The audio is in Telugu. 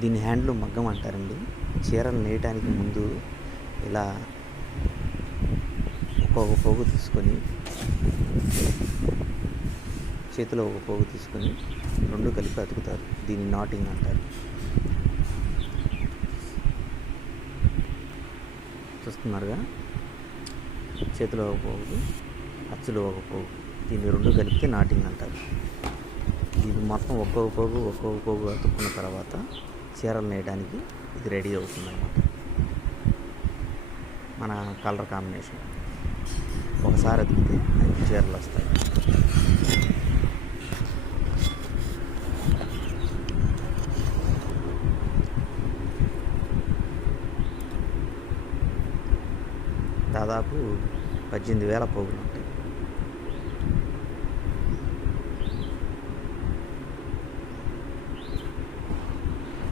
దీన్ని హ్యాండ్లూమ్ మగ్గం అంటారండి. చీరలు నేయటానికి ముందు ఇలా ఒక్కొక్క పోగు తీసుకొని, చేతిలో ఒక పోగు తీసుకొని రెండు కలిపి అతుకుతారు. దీన్ని నాటింగ్ అంటారు. చూస్తున్నారుగా, చేతిలో ఒక పోగు, అచ్చులో ఒక పోగు, దీన్ని రెండు కలిపితే నాటింగ్ అంటారు. ఇది మొత్తం ఒక్కొక్క పోగు అతుక్కున్న తర్వాత చీరలు నేయడానికి ఇది రెడీ అవుతుందన్నమాట. మన కలర్ కాంబినేషన్ ఒకసారి అతికితే 5 చీరలు వస్తాయి. దాదాపు 18,000 పోగులు ఉంటాయి.